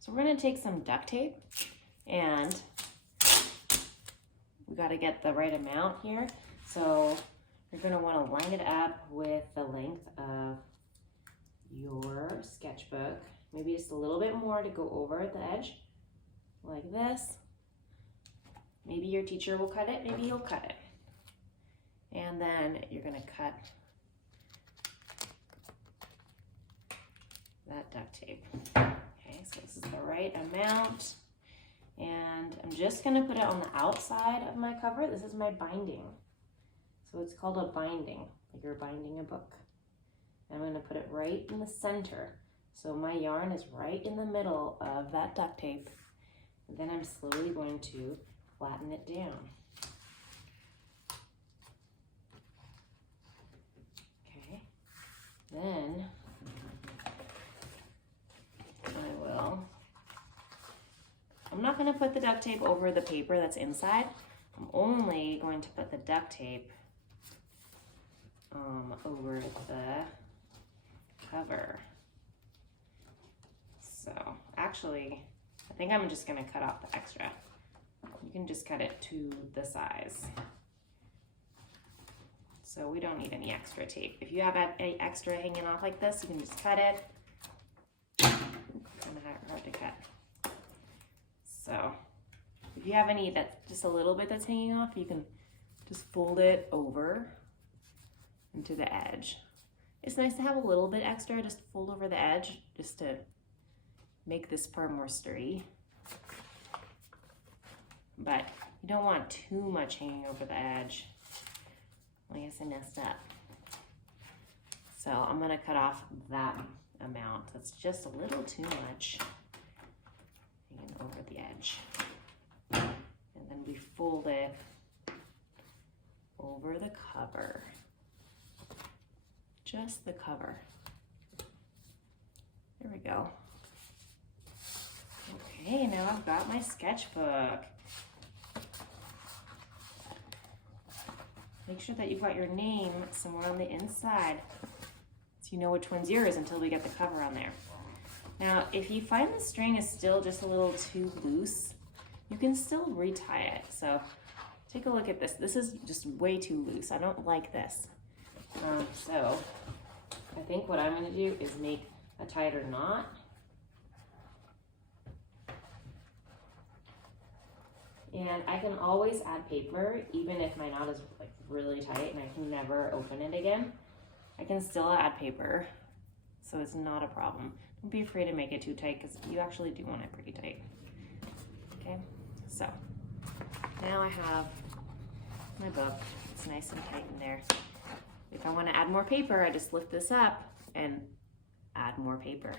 So we're gonna take some duct tape, and we gotta get the right amount here. So you're gonna wanna line it up with the length of your sketchbook. Maybe just a little bit more to go over at the edge, like this. Maybe your teacher will cut it, maybe you'll cut it. And then you're gonna cut that duct tape. Okay, so this is the right amount. And I'm just gonna put it on the outside of my cover. This is my binding. So it's called a binding, like you're binding a book. And I'm gonna put it right in the center. So my yarn is right in the middle of that duct tape. And then I'm slowly going to flatten it down. Okay, then I'm not going to put the duct tape over the paper that's inside. I'm only going to put the duct tape over the cover. So actually, I think I'm just going to cut off the extra. You can just cut it to the size. So we don't need any extra tape. If you have any extra hanging off like this, you can just cut it. Kind of hard to cut. So if you have any that's just a little bit that's hanging off, you can just fold it over into the edge. It's nice to have a little bit extra, just fold over the edge just to make this part more sturdy. But you don't want too much hanging over the edge. I guess I messed up. So I'm gonna cut off that amount. That's just a little too much hanging over the edge. And then we fold it over the cover. Just the cover. There we go. Okay, now I've got my sketchbook. Make sure that you've got your name somewhere on the inside so you know which one's yours until we get the cover on there. Now, if you find the string is still just a little too loose, you can still retie it. So take a look at this. This is just way too loose. I don't like this. So I think what I'm gonna do is make a tighter knot. And I can always add paper, even if my knot is like really tight and I can never open it again. I can still add paper, so it's not a problem. Don't be afraid to make it too tight because you actually do want it pretty tight. Okay, so now I have my book. It's nice and tight in there. If I want to add more paper, I just lift this up and add more paper.